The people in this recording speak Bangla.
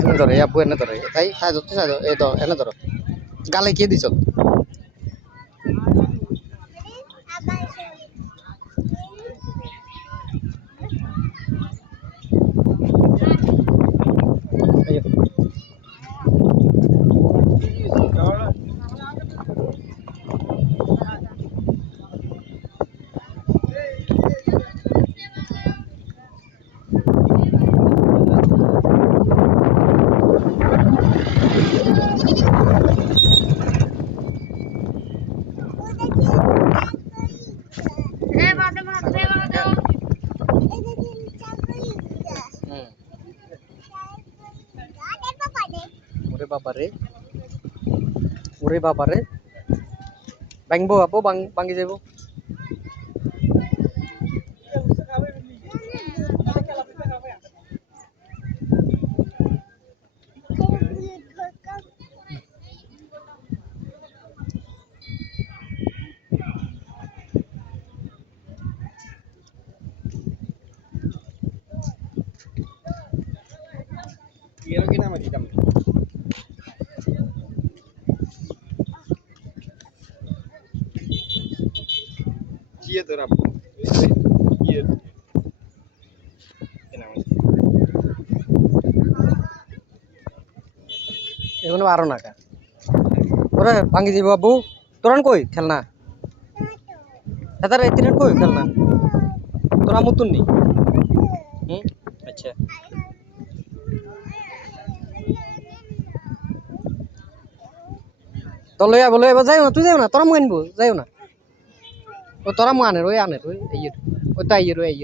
এনে ধরো এই আব্বু এনে ধরো তাই সাইজ হচ্ছে সাইজ এই তো এনে ধরো গালে কে দিছ ওরে বাবারে ভাঙবো আপু ভাঙি যাবো Iya tuh rapu. Iya. এগুলো আরো না কা ওরে ভাঙি যাবো আব্বু তোরান কই খেলনা হেতার এই তিন কই খেলনা তোরা মতুন নি আচ্ছা তো লইয়া বলে এবার যাইও না তুই যাইও না তোরা মু আনবো যাইও না ও তোরা মু আনের ওই ওই তাই ওই